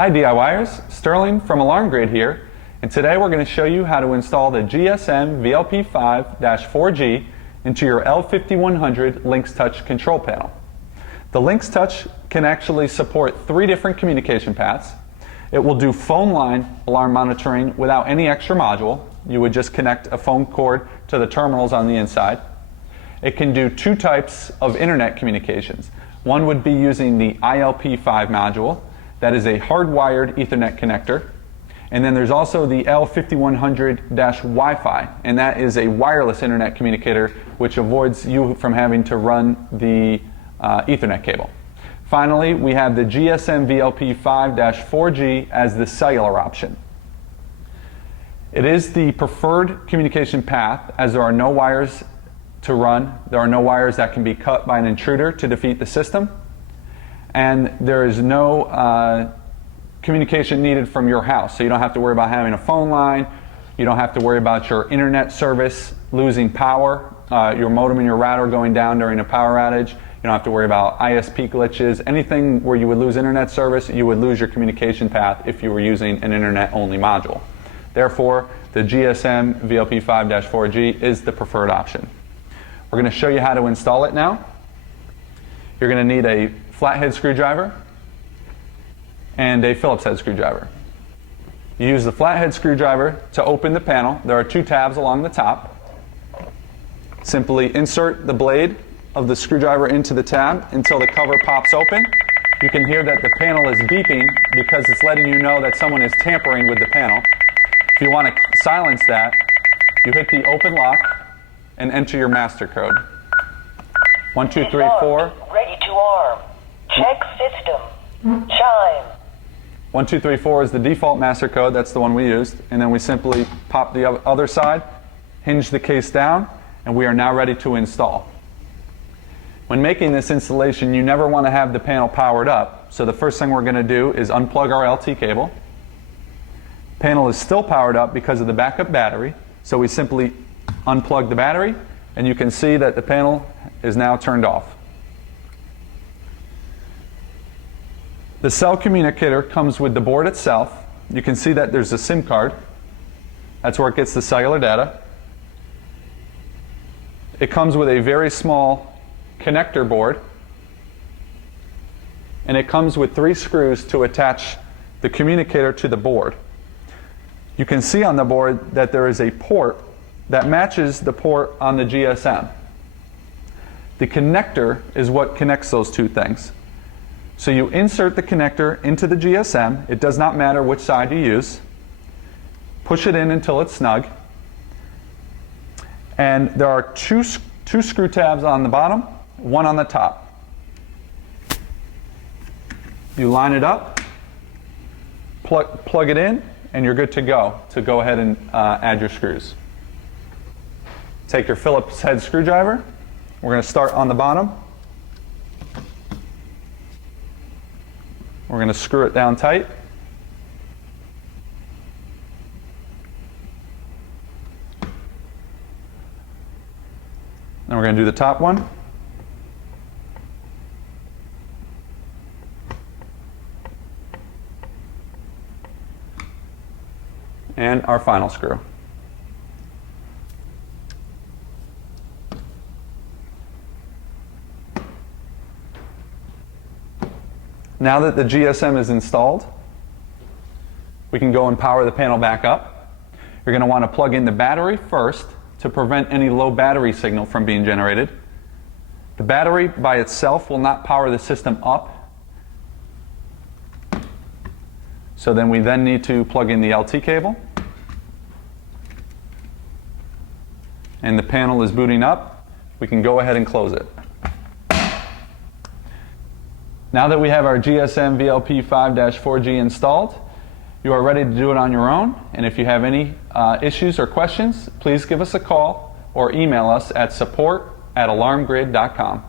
Hi DIYers, Sterling from Alarm Grid here, and today we're going to show you how to install the GSMVLP5-4G into your L5100 Lynx Touch control panel. The Lynx Touch can actually support 3 different communication paths. It will do phone line alarm monitoring without any extra module. You would just connect a phone cord to the terminals on the inside. It can do 2 types of internet communications. One would be using the ILP5 module. That is a hardwired Ethernet connector. And then there's also the L5100-Wi-Fi, and that is a wireless internet communicator which avoids you from having to run the Ethernet cable. Finally, we have the GSMVLP5-4G as the cellular option. It is the preferred communication path as there are no wires to run. There are no wires that can be cut by an intruder to defeat the system. And there is no communication needed from your house. So you don't have to worry about having a phone line. You don't have to worry about your internet service losing power, your modem and your router going down during a power outage. You don't have to worry about ISP glitches. Anything where you would lose internet service, you would lose your communication path if you were using an internet-only module. Therefore, the GSM VLP5-4G is the preferred option. We're going to show you how to install it now. You're going to need a flathead screwdriver and a Phillips head screwdriver. You use the flathead screwdriver to open the panel. There are 2 tabs along the top. Simply insert the blade of the screwdriver into the tab until the cover pops open. You can hear that the panel is beeping because it's letting you know that someone is tampering with the panel. If you want to silence that, you hit the open lock and enter your master code. 1, 2, 3, 4. Ready to arm. Check system. Chime. 1, 2, 3, 4 is the default master code. That's the one we used. And then we simply pop the other side, hinge the case down, and we are now ready to install. When making this installation, you never want to have the panel powered up. So the first thing we're going to do is unplug our LT cable. Panel is still powered up because of the backup battery. So we simply unplug the battery, and you can see that the panel is now turned off. The cell communicator comes with the board itself. You can see that there's a SIM card. That's where it gets the cellular data. It comes with a very small connector board, and it comes with 3 screws to attach the communicator to the board. You can see on the board that there is a port that matches the port on the GSM. The connector is what connects those 2 things. So you insert the connector into the GSM. It does not matter which side you use. Push it in until it's snug. And there are two screw tabs on the bottom, 1 on the top. You line it up, plug it in, and you're good to go ahead and add your screws. Take your Phillips head screwdriver. We're going to start on the bottom. We're going to screw it down tight. Then we're going to do the top one. And our final screw. Now that the GSM is installed, we can go and power the panel back up. You're going to want to plug in the battery first to prevent any low battery signal from being generated. The battery by itself will not power the system up. So then we need to plug in the LT cable. And the panel is booting up. We can go ahead and close it. Now that we have our GSM VLP5-4G installed, you are ready to do it on your own. And if you have any issues or questions, please give us a call or email us at support@alarmgrid.com.